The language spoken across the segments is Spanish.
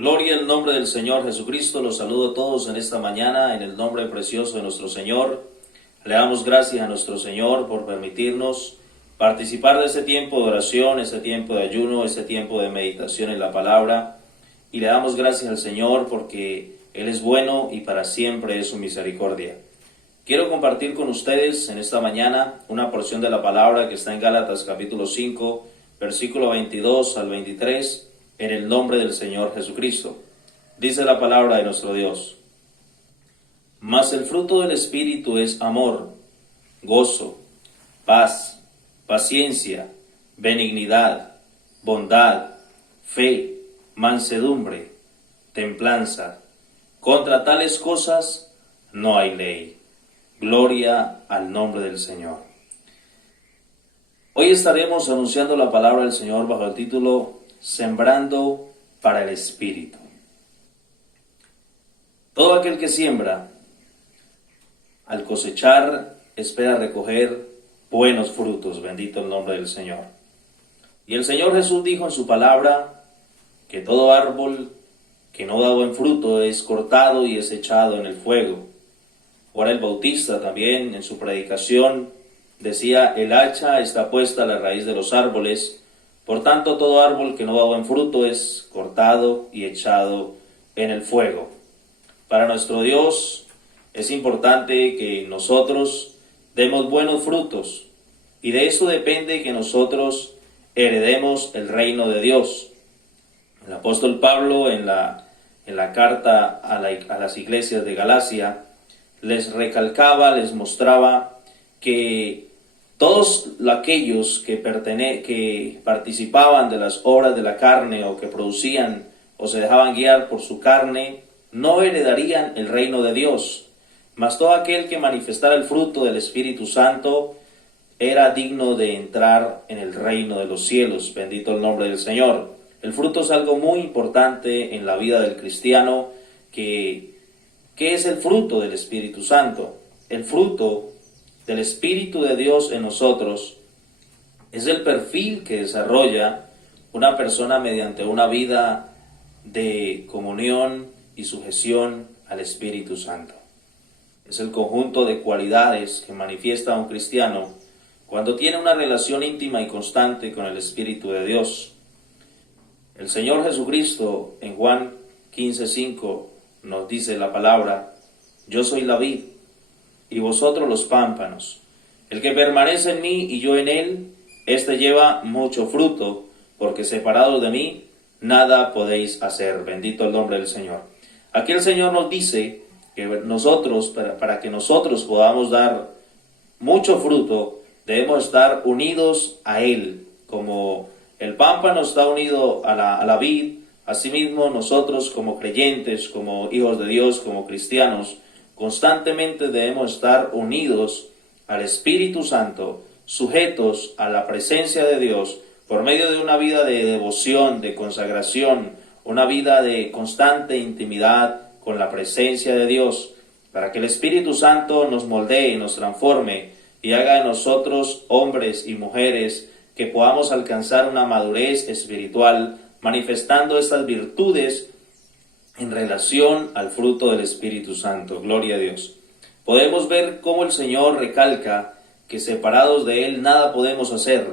Gloria al nombre del Señor Jesucristo. Los saludo a todos en esta mañana en el nombre precioso de nuestro Señor. Le damos gracias a nuestro Señor por permitirnos participar de este tiempo de oración, este tiempo de ayuno, este tiempo de meditación en la palabra. Y le damos gracias al Señor porque Él es bueno y para siempre es su misericordia. Quiero compartir con ustedes en esta mañana una porción de la palabra que está en Gálatas capítulo 5, versículo 22 al 23, en el nombre del Señor Jesucristo. Dice la palabra de nuestro Dios: Mas el fruto del Espíritu es amor, gozo, paz, paciencia, benignidad, bondad, fe, mansedumbre, templanza. Contra tales cosas no hay ley. Gloria al nombre del Señor. Hoy estaremos anunciando la palabra del Señor bajo el título Sembrando para el Espíritu. Todo aquel que siembra, al cosechar, espera recoger buenos frutos. Bendito el nombre del Señor. Y el Señor Jesús dijo en su palabra que todo árbol que no da buen fruto es cortado y es echado en el fuego. Juan el Bautista también en su predicación decía: el hacha está puesta a la raíz de los árboles. Por tanto, todo árbol que no da buen fruto es cortado y echado en el fuego. Para nuestro Dios es importante que nosotros demos buenos frutos, y de eso depende que nosotros heredemos el reino de Dios. El apóstol Pablo en la carta a las iglesias de Galacia les recalcaba, les mostraba que todos aquellos que participaban de las obras de la carne o que producían o se dejaban guiar por su carne no heredarían el reino de Dios, mas todo aquel que manifestara el fruto del Espíritu Santo era digno de entrar en el reino de los cielos. Bendito el nombre del Señor. El fruto es algo muy importante en la vida del cristiano. ¿Qué es el fruto del Espíritu Santo? El fruto del Espíritu de Dios en nosotros es el perfil que desarrolla una persona mediante una vida de comunión y sujeción al Espíritu Santo. Es el conjunto de cualidades que manifiesta un cristiano cuando tiene una relación íntima y constante con el Espíritu de Dios. El Señor Jesucristo en Juan 15:5 nos dice la palabra: yo soy la vid, y vosotros los pámpanos. El que permanece en mí y yo en él, éste lleva mucho fruto, porque separados de mí, nada podéis hacer. Bendito el nombre del Señor. Aquí el Señor nos dice que nosotros, para que nosotros podamos dar mucho fruto, debemos estar unidos a Él. Como el pámpano está unido a la vid, asimismo nosotros como creyentes, como hijos de Dios, como cristianos, constantemente debemos estar unidos al Espíritu Santo, sujetos a la presencia de Dios, por medio de una vida de devoción, de consagración, una vida de constante intimidad con la presencia de Dios, para que el Espíritu Santo nos moldee, nos transforme y haga de nosotros hombres y mujeres que podamos alcanzar una madurez espiritual, manifestando estas virtudes en relación al fruto del Espíritu Santo. Gloria a Dios. Podemos ver cómo el Señor recalca que separados de Él nada podemos hacer.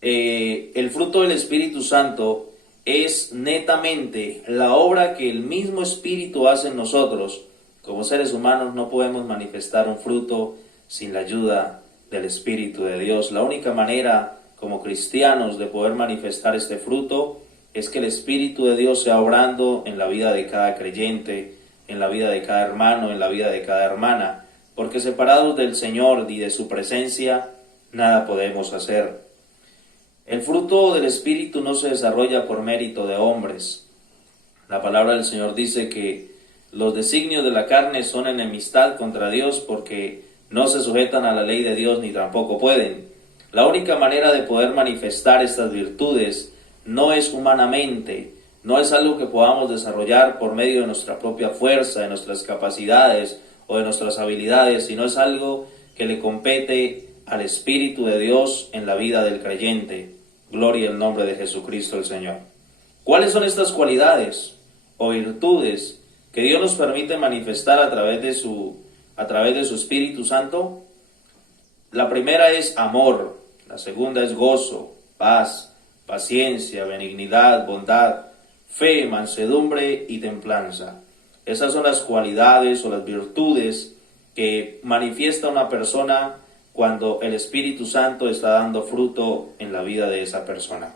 El fruto del Espíritu Santo es netamente la obra que el mismo Espíritu hace en nosotros. Como seres humanos no podemos manifestar un fruto sin la ayuda del Espíritu de Dios. La única manera como cristianos de poder manifestar este fruto es que el Espíritu de Dios sea obrando en la vida de cada creyente, en la vida de cada hermano, en la vida de cada hermana, porque separados del Señor y de su presencia, nada podemos hacer. El fruto del Espíritu no se desarrolla por mérito de hombres. La palabra del Señor dice que los designios de la carne son enemistad contra Dios porque no se sujetan a la ley de Dios ni tampoco pueden. La única manera de poder manifestar estas virtudes no es humanamente, no es algo que podamos desarrollar por medio de nuestra propia fuerza, de nuestras capacidades o de nuestras habilidades, sino es algo que le compete al Espíritu de Dios en la vida del creyente. Gloria al nombre de Jesucristo el Señor. ¿Cuáles son estas cualidades o virtudes que Dios nos permite manifestar a través de su Espíritu Santo? La primera es amor, la segunda es gozo, paz, paciencia, benignidad, bondad, fe, mansedumbre y templanza. Esas son las cualidades o las virtudes que manifiesta una persona cuando el Espíritu Santo está dando fruto en la vida de esa persona.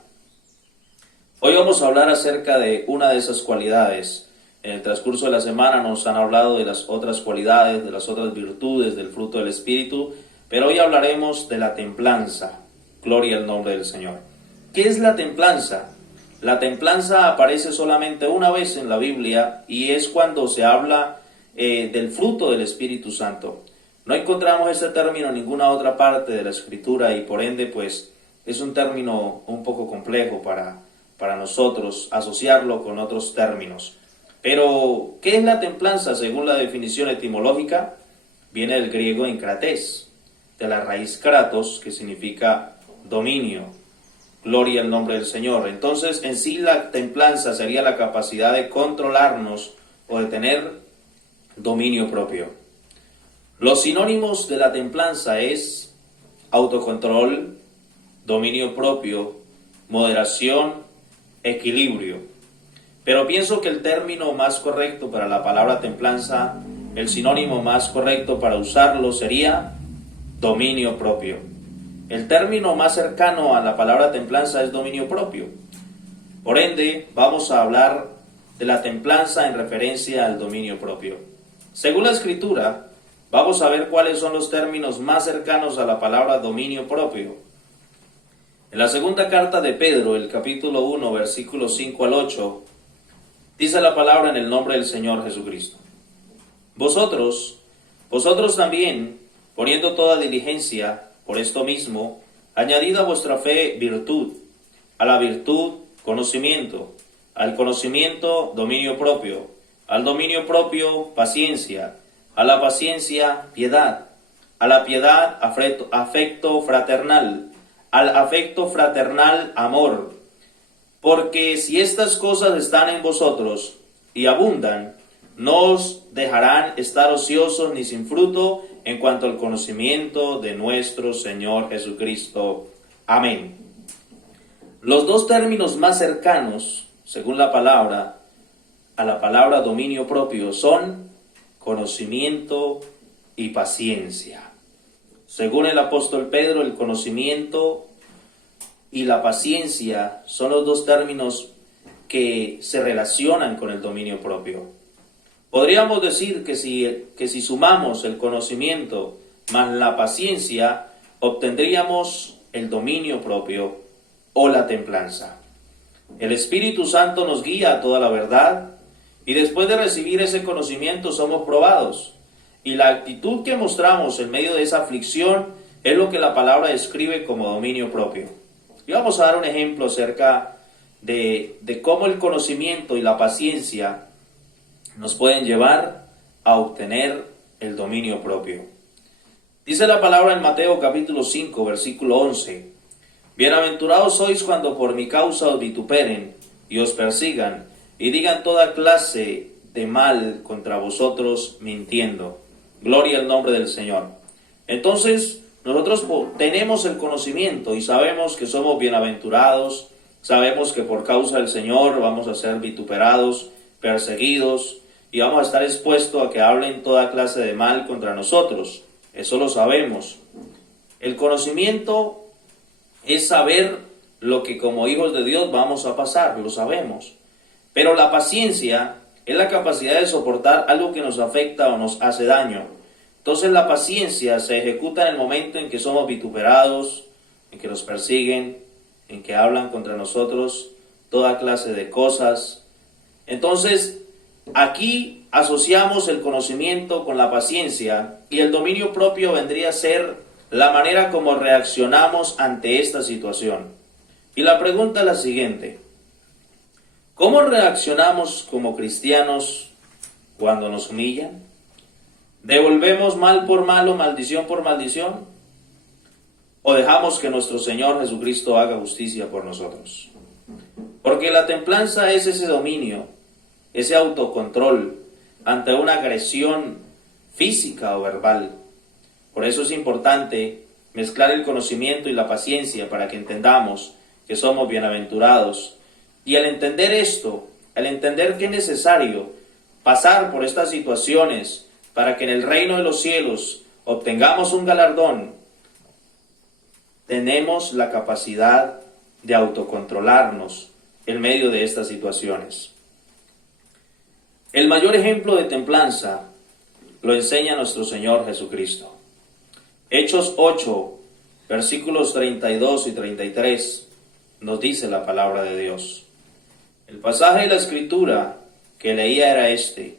Hoy vamos a hablar acerca de una de esas cualidades. En el transcurso de la semana nos han hablado de las otras cualidades, de las otras virtudes, del fruto del Espíritu, pero hoy hablaremos de la templanza. Gloria al nombre del Señor. ¿Qué es la templanza? La templanza aparece solamente una vez en la Biblia y es cuando se habla del fruto del Espíritu Santo. No encontramos este término en ninguna otra parte de la Escritura y por ende pues es un término un poco complejo para nosotros asociarlo con otros términos. Pero, ¿qué es la templanza según la definición etimológica? Viene del griego enkrates, de la raíz kratos, que significa dominio. Gloria al nombre del Señor. Entonces, en sí la templanza sería la capacidad de controlarnos o de tener dominio propio. Los sinónimos de la templanza es autocontrol, dominio propio, moderación, equilibrio. Pero pienso que el término más correcto para la palabra templanza, el sinónimo más correcto para usarlo sería dominio propio. El término más cercano a la palabra templanza es dominio propio. Por ende, vamos a hablar de la templanza en referencia al dominio propio. Según la Escritura, vamos a ver cuáles son los términos más cercanos a la palabra dominio propio. En la segunda carta de Pedro, el capítulo 1, versículos 5 al 8, dice la palabra en el nombre del Señor Jesucristo. Vosotros también, poniendo toda diligencia por esto mismo, añadid a vuestra fe virtud, a la virtud conocimiento, al conocimiento dominio propio, al dominio propio paciencia, a la paciencia piedad, a la piedad afecto fraternal, al afecto fraternal amor. Porque si estas cosas están en vosotros y abundan, no os dejarán estar ociosos ni sin fruto en cuanto al conocimiento de nuestro Señor Jesucristo. Amén. Los dos términos más cercanos, según la palabra, a la palabra dominio propio son conocimiento y paciencia. Según el apóstol Pedro, el conocimiento y la paciencia son los dos términos que se relacionan con el dominio propio. Podríamos decir que si sumamos el conocimiento más la paciencia, obtendríamos el dominio propio o la templanza. El Espíritu Santo nos guía a toda la verdad y después de recibir ese conocimiento somos probados. Y la actitud que mostramos en medio de esa aflicción es lo que la palabra describe como dominio propio. Y vamos a dar un ejemplo acerca de cómo el conocimiento y la paciencia nos pueden llevar a obtener el dominio propio. Dice la palabra en Mateo capítulo 5, versículo 11. Bienaventurados sois cuando por mi causa os vituperen y os persigan y digan toda clase de mal contra vosotros mintiendo. Gloria al nombre del Señor. Entonces, nosotros tenemos el conocimiento y sabemos que somos bienaventurados, sabemos que por causa del Señor vamos a ser vituperados, perseguidos y vamos a estar expuestos a que hablen toda clase de mal contra nosotros. Eso lo sabemos. El conocimiento es saber lo que como hijos de Dios vamos a pasar, lo sabemos. Pero la paciencia es la capacidad de soportar algo que nos afecta o nos hace daño. Entonces la paciencia se ejecuta en el momento en que somos vituperados, en que nos persiguen, en que hablan contra nosotros toda clase de cosas. Entonces, aquí asociamos el conocimiento con la paciencia y el dominio propio vendría a ser la manera como reaccionamos ante esta situación. Y la pregunta es la siguiente: ¿cómo reaccionamos como cristianos cuando nos humillan? ¿Devolvemos mal por mal o maldición por maldición? ¿O dejamos que nuestro Señor Jesucristo haga justicia por nosotros? Porque la templanza es ese dominio, ese autocontrol ante una agresión física o verbal. Por eso es importante mezclar el conocimiento y la paciencia para que entendamos que somos bienaventurados. Y al entender esto, al entender que es necesario pasar por estas situaciones para que en el reino de los cielos obtengamos un galardón, tenemos la capacidad de autocontrolarnos en medio de estas situaciones. El mayor ejemplo de templanza lo enseña nuestro Señor Jesucristo. Hechos 8, versículos 32 y 33, nos dice la palabra de Dios. El pasaje de la Escritura que leía era este: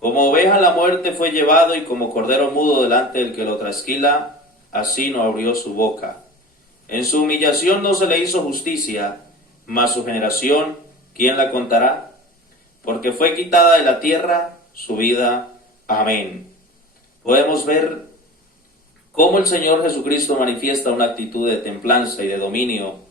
como oveja a la muerte fue llevado, y como cordero mudo delante del que lo trasquila, así no abrió su boca. En su humillación no se le hizo justicia, mas su generación, ¿quién la contará? Porque fue quitada de la tierra su vida. Amén. Podemos ver cómo el Señor Jesucristo manifiesta una actitud de templanza y de dominio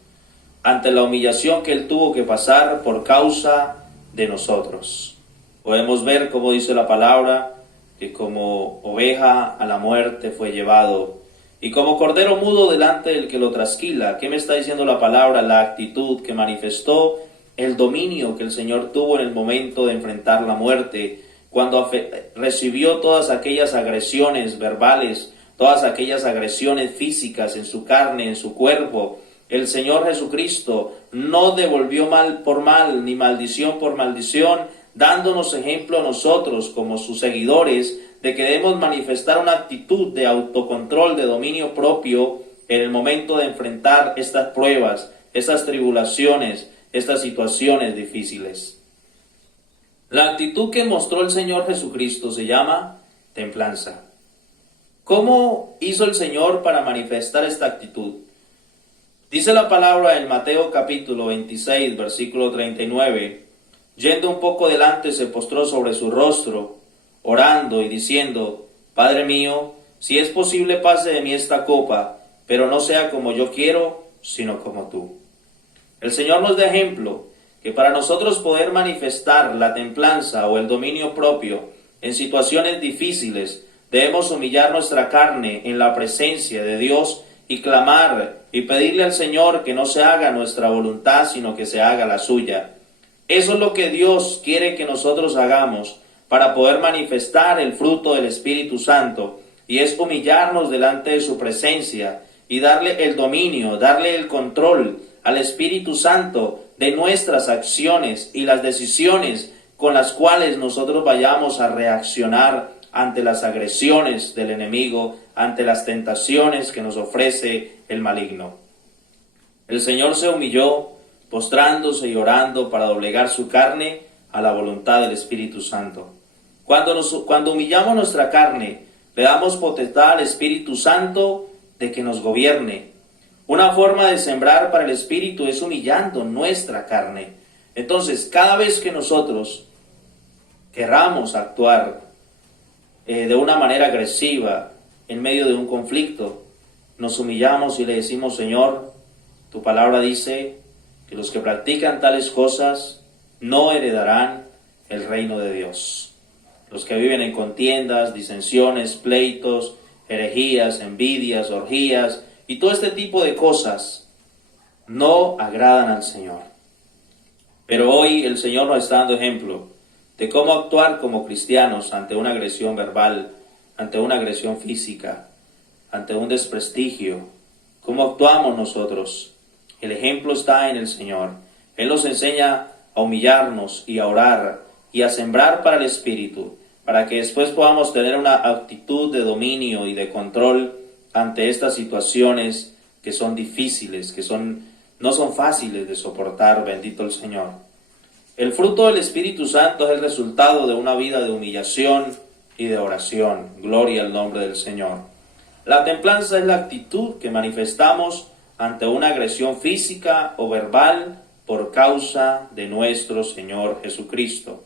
ante la humillación que Él tuvo que pasar por causa de nosotros. Podemos ver cómo dice la palabra, que como oveja a la muerte fue llevado, y como cordero mudo delante del que lo trasquila. ¿Qué me está diciendo la palabra? La actitud que manifestó, el dominio que el Señor tuvo en el momento de enfrentar la muerte, cuando recibió todas aquellas agresiones verbales, todas aquellas agresiones físicas en su carne, en su cuerpo. El Señor Jesucristo no devolvió mal por mal, ni maldición por maldición, dándonos ejemplo a nosotros como sus seguidores de que debemos manifestar una actitud de autocontrol, de dominio propio en el momento de enfrentar estas pruebas, estas tribulaciones, estas situaciones difíciles. La actitud que mostró el Señor Jesucristo se llama templanza. ¿Cómo hizo el Señor para manifestar esta actitud? Dice la palabra en Mateo capítulo 26, versículo 39, yendo un poco delante se postró sobre su rostro, orando y diciendo: Padre mío, si es posible pase de mí esta copa, pero no sea como yo quiero, sino como tú. El Señor nos da ejemplo que para nosotros poder manifestar la templanza o el dominio propio en situaciones difíciles, debemos humillar nuestra carne en la presencia de Dios y clamar y pedirle al Señor que no se haga nuestra voluntad, sino que se haga la suya. Eso es lo que Dios quiere que nosotros hagamos para poder manifestar el fruto del Espíritu Santo, y es humillarnos delante de su presencia y darle el dominio, darle el control al Espíritu Santo de nuestras acciones y las decisiones con las cuales nosotros vayamos a reaccionar ante las agresiones del enemigo, ante las tentaciones que nos ofrece el maligno. El Señor se humilló, postrándose y orando para doblegar su carne a la voluntad del Espíritu Santo. Cuando humillamos nuestra carne, le damos potestad al Espíritu Santo de que nos gobierne. Una forma de sembrar para el Espíritu es humillando nuestra carne. Entonces, cada vez que nosotros querramos actuar de una manera agresiva en medio de un conflicto, nos humillamos y le decimos: Señor, tu palabra dice que los que practican tales cosas no heredarán el reino de Dios. Los que viven en contiendas, disensiones, pleitos, herejías, envidias, orgías y todo este tipo de cosas no agradan al Señor. Pero hoy el Señor nos está dando ejemplo de cómo actuar como cristianos ante una agresión verbal, ante una agresión física, ante un desprestigio. ¿Cómo actuamos nosotros? El ejemplo está en el Señor. Él nos enseña a humillarnos y a orar y a sembrar para el Espíritu, para que después podamos tener una actitud de dominio y de control ante estas situaciones que son difíciles, que no son fáciles de soportar. Bendito el Señor. El fruto del Espíritu Santo es el resultado de una vida de humillación y de oración. Gloria al nombre del Señor. La templanza es la actitud que manifestamos ante una agresión física o verbal por causa de nuestro Señor Jesucristo.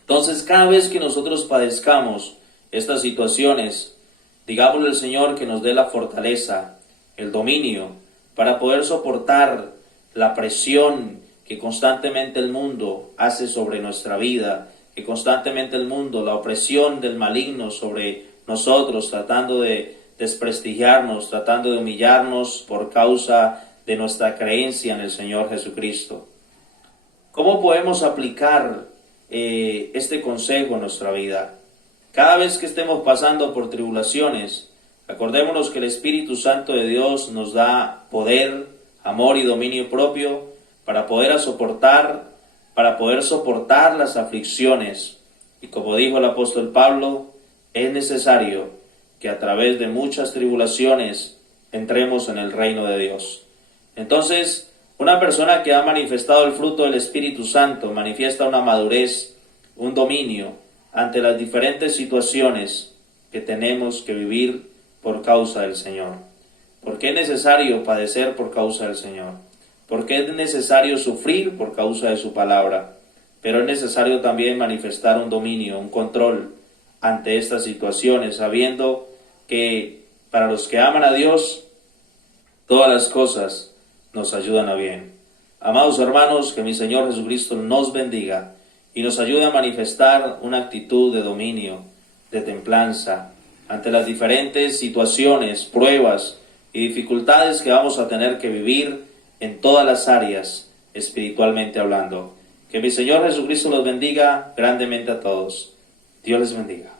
Entonces, cada vez que nosotros padezcamos estas situaciones, digámosle al Señor que nos dé la fortaleza, el dominio, para poder soportar la presión que constantemente el mundo hace sobre nuestra vida, que constantemente el mundo, la opresión del maligno sobre nosotros, tratando de desprestigiarnos, tratando de humillarnos por causa de nuestra creencia en el Señor Jesucristo. ¿Cómo podemos aplicar este consejo en nuestra vida? Cada vez que estemos pasando por tribulaciones, acordémonos que el Espíritu Santo de Dios nos da poder, amor y dominio propio para poder soportar las aflicciones. Y como dijo el apóstol Pablo, es necesario que a través de muchas tribulaciones entremos en el reino de Dios. Entonces, una persona que ha manifestado el fruto del Espíritu Santo manifiesta una madurez, un dominio ante las diferentes situaciones que tenemos que vivir por causa del Señor. ¿Por qué es necesario padecer por causa del Señor? ¿Por qué es necesario sufrir por causa de su palabra? Pero es necesario también manifestar un dominio, un control ante estas situaciones, sabiendo que para los que aman a Dios, todas las cosas nos ayudan a bien. Amados hermanos, que mi Señor Jesucristo nos bendiga y nos ayude a manifestar una actitud de dominio, de templanza, ante las diferentes situaciones, pruebas y dificultades que vamos a tener que vivir en todas las áreas, espiritualmente hablando. Que mi Señor Jesucristo los bendiga grandemente a todos. Dios les bendiga.